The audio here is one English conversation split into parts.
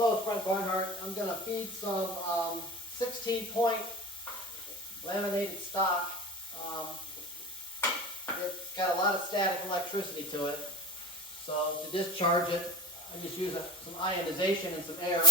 Hello, Frank Barnhart. I'm going to feed some 16-point laminated stock. It's got a lot of static electricity to it. So to discharge it, I just use some ionization and some air.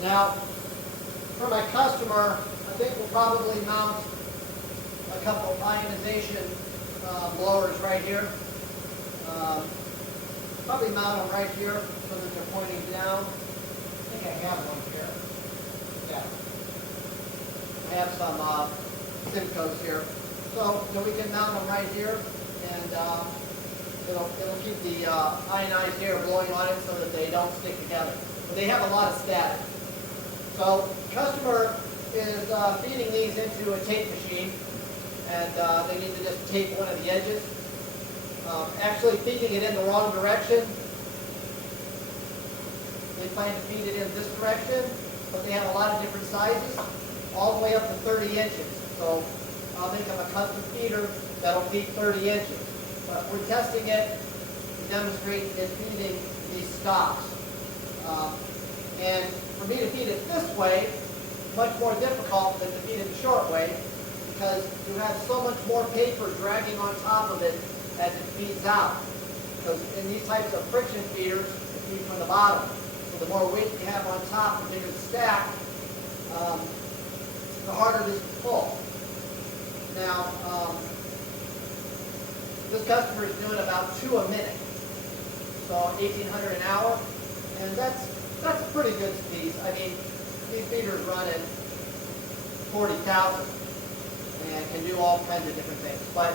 Now, for my customer, I think we'll probably mount a couple of ionization blowers right here. Probably mount them right here so that they're pointing down. I think I have one here. Yeah. I have some Simcoes here. So we can mount them right here, and it'll keep the ionized air blowing on it so that they don't stick together. But they have a lot of static. So customer is feeding these into a tape machine, and they need to just tape one of the edges. Actually feeding it in the wrong direction. They plan to feed it in this direction, but they have a lot of different sizes, all the way up to 30 inches. So I'll make them a custom feeder that'll feed 30 inches. But we're testing it to demonstrate it feeding these stocks. And for me to feed it this way, much more difficult than to feed it the short way, because you have so much more paper dragging on top of it as it feeds out. Because in these types of friction feeders, it feeds from the bottom. So the more weight you have on top, the bigger the stack, the harder it is to pull. Now, this customer is doing about 2 a minute, so 1,800 an hour, and that's a pretty good speed. I mean, these feeders run at 40,000 and can do all kinds of different things. But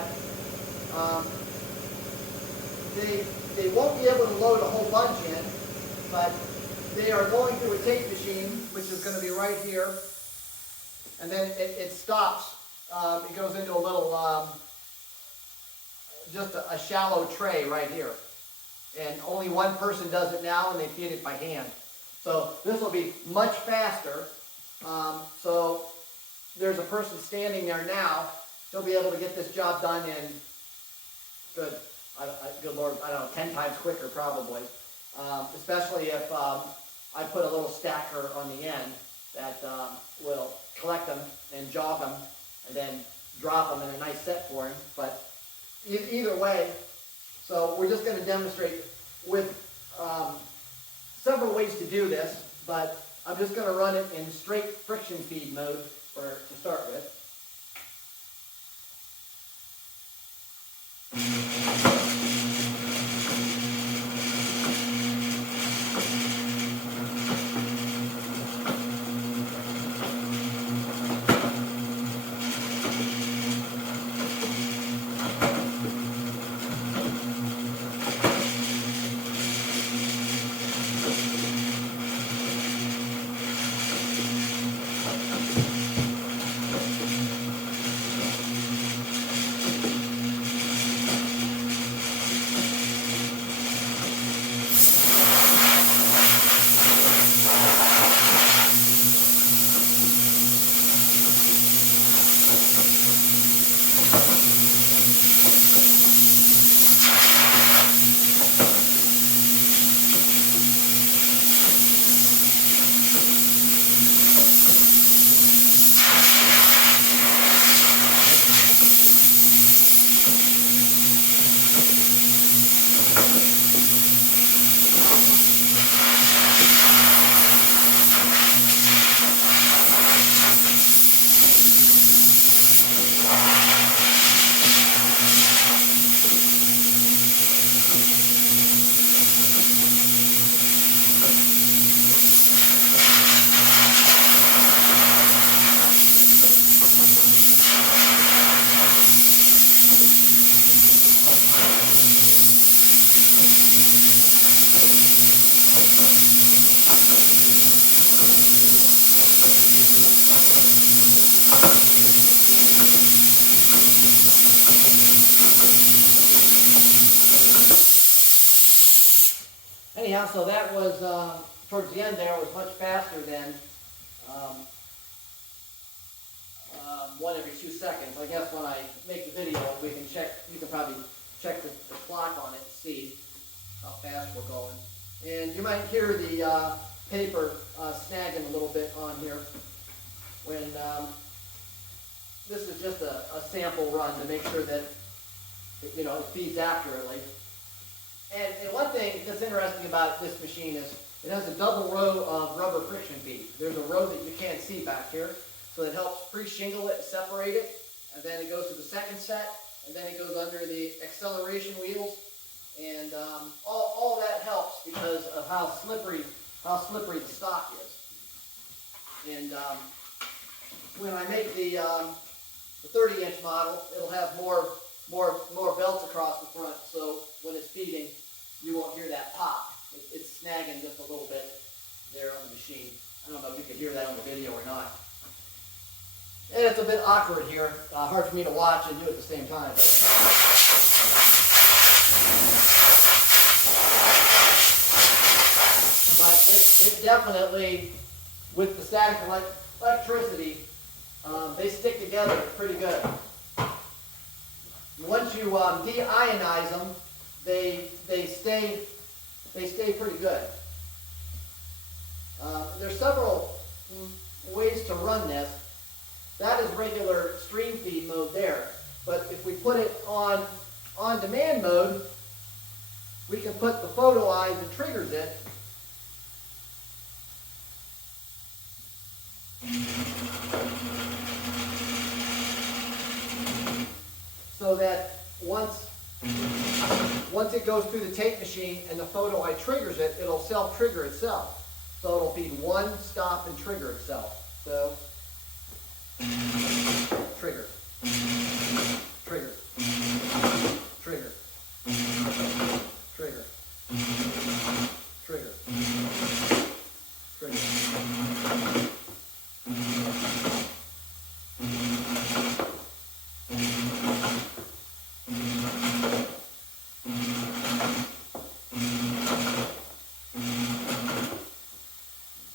they won't be able to load a whole bunch in, but they are going through a tape machine, which is going to be right here, and then it stops. It goes into a little, just a shallow tray right here. And only one person does it now, and they feed it by hand. So this will be much faster. So there's a person standing there now. He'll be able to get this job done in, good Lord, I don't know, 10 times quicker probably. Especially if I put a little stacker on the end that will collect them and jog them and then drop them in a nice set for him. But either way, so we're just going to demonstrate with several ways to do this, but I'm just going to run it in straight friction feed mode to start with. anyhow, so that was, towards the end there, was much faster than one every 2 seconds. I guess when I make the video, we can check, you can probably check the clock on it and see how fast we're going. And you might hear the paper snagging a little bit on here when this is just a sample run to make sure that it feeds accurately. And one thing that's interesting about this machine is it has a double row of rubber friction bead. There's a row that you can't see back here, so it helps pre-shingle it and separate it, and then it goes to the second set, and then it goes under the acceleration wheels, and all that helps because of how slippery the stock is. And when I make the 30-inch model, it'll have more belts across the front, so when it's feeding, you won't hear that pop. It's snagging just a little bit there on the machine. I don't know if you can hear that on the video or not. And it's a bit awkward here. Hard for me to watch and do at the same time. But it definitely, with the static electricity, they stick together pretty good. Once you deionize them, they stay pretty good. There's several ways to run this. That is regular stream feed mode there. But if we put it on demand mode, we can put the photo eye that triggers it so that once it goes through the tape machine and the photo eye triggers it, it'll self-trigger itself. So it'll feed one, stop, and trigger itself. So, trigger, trigger, trigger, trigger, trigger, trigger.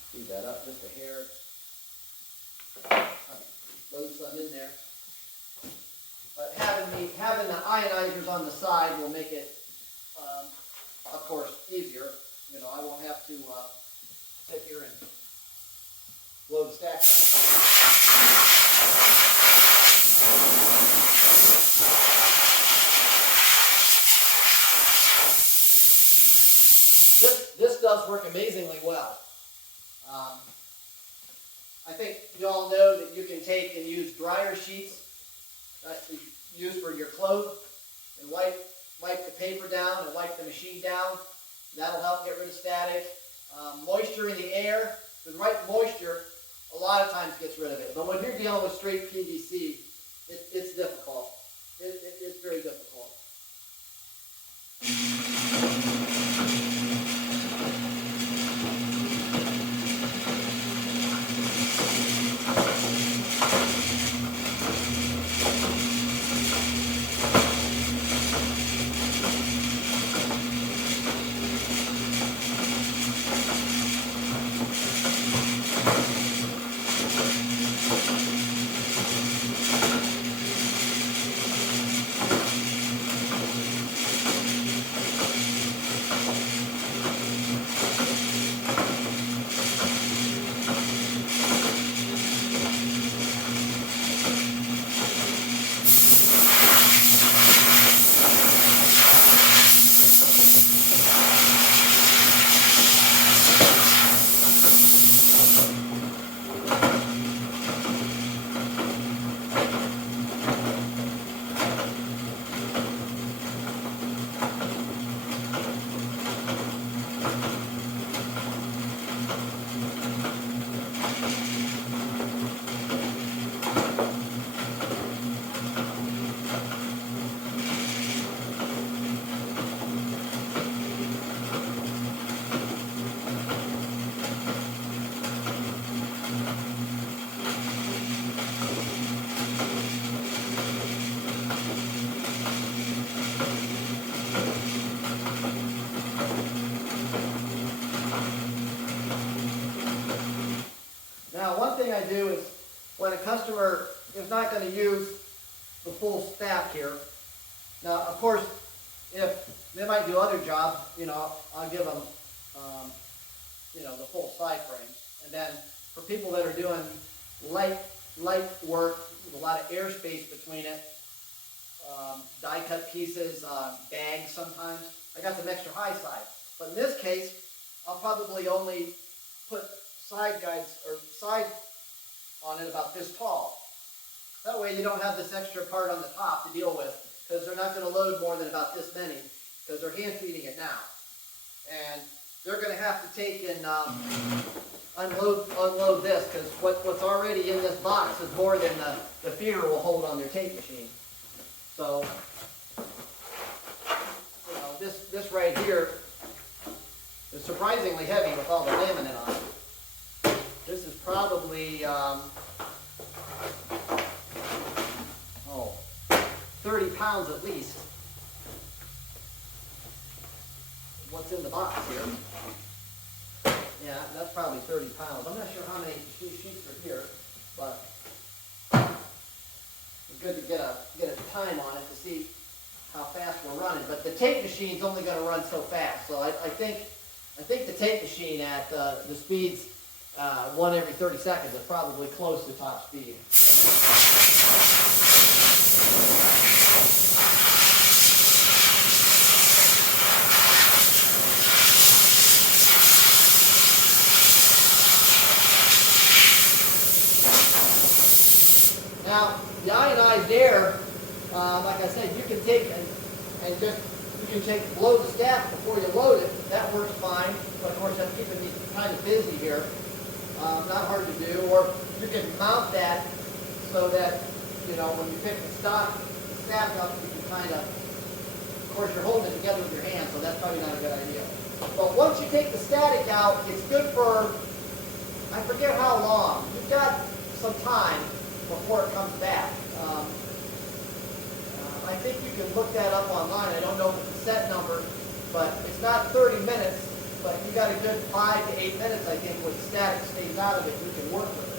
Speed that up just a hair. Load some in there. But having the ionizers on the side will make it, of course, easier. I won't have to sit here and load the stack down. This does work amazingly well. I think you all know that you can take and use dryer sheets that you use for your clothes and wipe the paper down and wipe the machine down. That'll help get rid of static. Moisture in the air, the right moisture a lot of times gets rid of it. But when you're dealing with straight PVC, it's difficult. It's very difficult. to do is, when a customer is not going to use the full stack here, now, of course, if they might do other jobs, I'll give them, the full side frames. And then for people that are doing light work with a lot of airspace between it, die cut pieces, bags sometimes, I got some extra high side. But in this case, I'll probably only put side guides or side on it about this tall. That way you don't have this extra part on the top to deal with, because they're not going to load more than about this many, because they're hand feeding it now. And they're going to have to take and unload this, because what's already in this box is more than the feeder will hold on their tape machine. So, this right here is surprisingly heavy with all the laminate on it. This is probably 30 pounds at least. What's in the box here? Yeah, that's probably 30 pounds. I'm not sure how many sheets are here, but it's good to get a time on it to see how fast we're running. But the tape machine's only going to run so fast. So I think the tape machine at the speeds 1 every 30 seconds is probably close to top speed. Now, the ionized air, like I said, you can take blow the stack before you load it. That works fine. But of course, that's keeping me kind of busy here. Not hard to do. Or you can mount that so that, when you pick the stack up, you can kind of course, you're holding it together with your hand, so that's probably not a good idea. But once you take the static out, it's good for, I forget how long. You've got some time before it comes back. I think you can look that up online. I don't know if it's a set number, but it's not 30 minutes, but you got a good 5 to 8 minutes, I think, where the static stays out of it. You can work with it.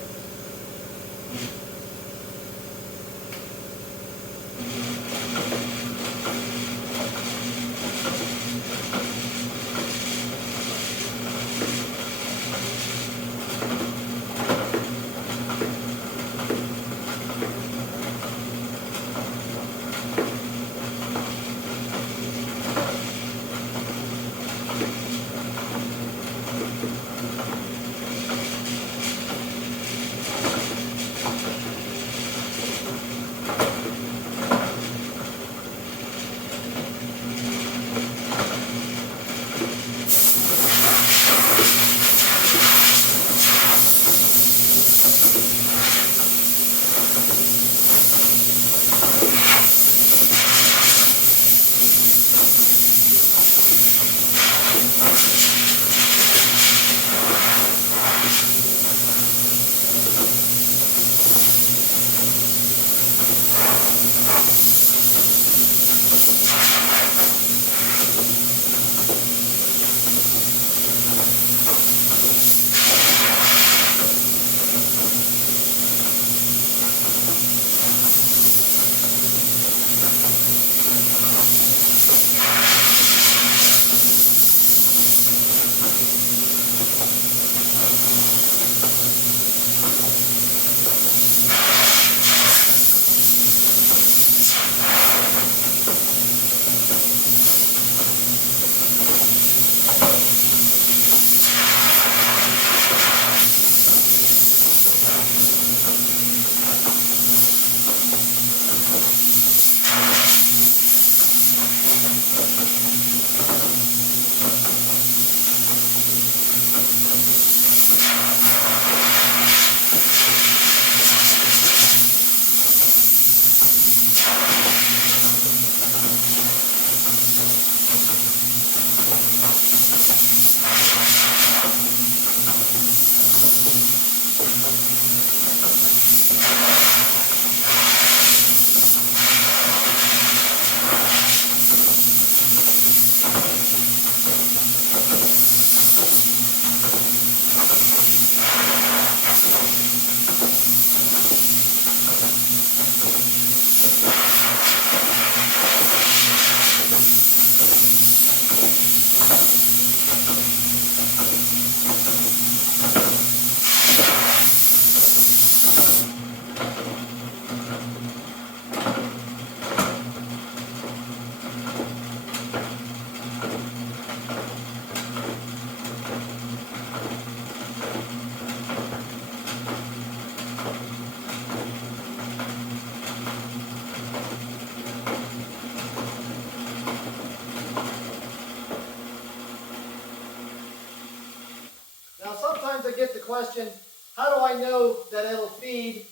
get the question, how do I know that it'll feed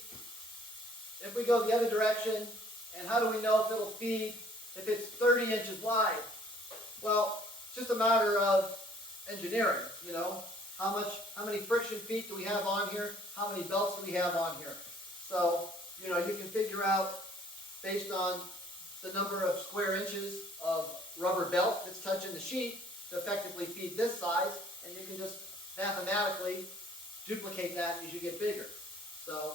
if we go the other direction? And how do we know if it'll feed if it's 30 inches wide? Well, it's just a matter of engineering, you know. How many friction feet do we have on here? How many belts do we have on here? So, you know, you can figure out based on the number of square inches of rubber belt that's touching the sheet to effectively feed this size, and you can just mathematically duplicate that as you get bigger. So,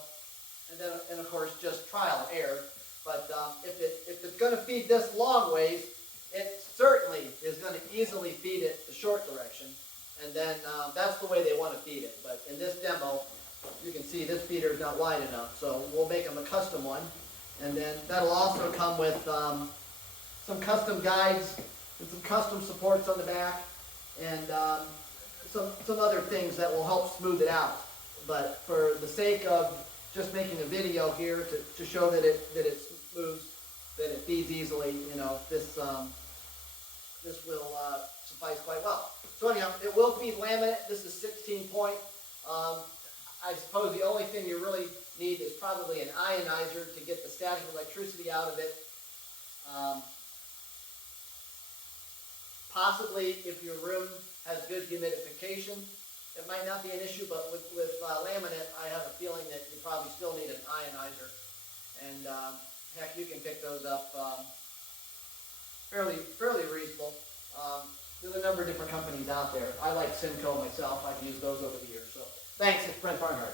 and of course just trial and error. But if it's going to feed this long ways, it certainly is going to easily feed it the short direction. And then that's the way they want to feed it. But in this demo, you can see this feeder is not wide enough, so we'll make them a custom one. And then that'll also come with some custom guides and some custom supports on the back, and some other things that will help smooth it out. But for the sake of just making a video here to show that it moves, that it feeds easily, you know, this will suffice quite well. So anyhow, it will feed laminate. This is 16 point. I suppose the only thing you really need is probably an ionizer to get the static electricity out of it. Possibly if your room has good humidification, it might not be an issue, but with laminate, I have a feeling that you probably still need an ionizer. And heck, you can pick those up fairly reasonable. There's a number of different companies out there. I like Simco myself. I've used those over the years. So thanks, it's Brent Barnhart.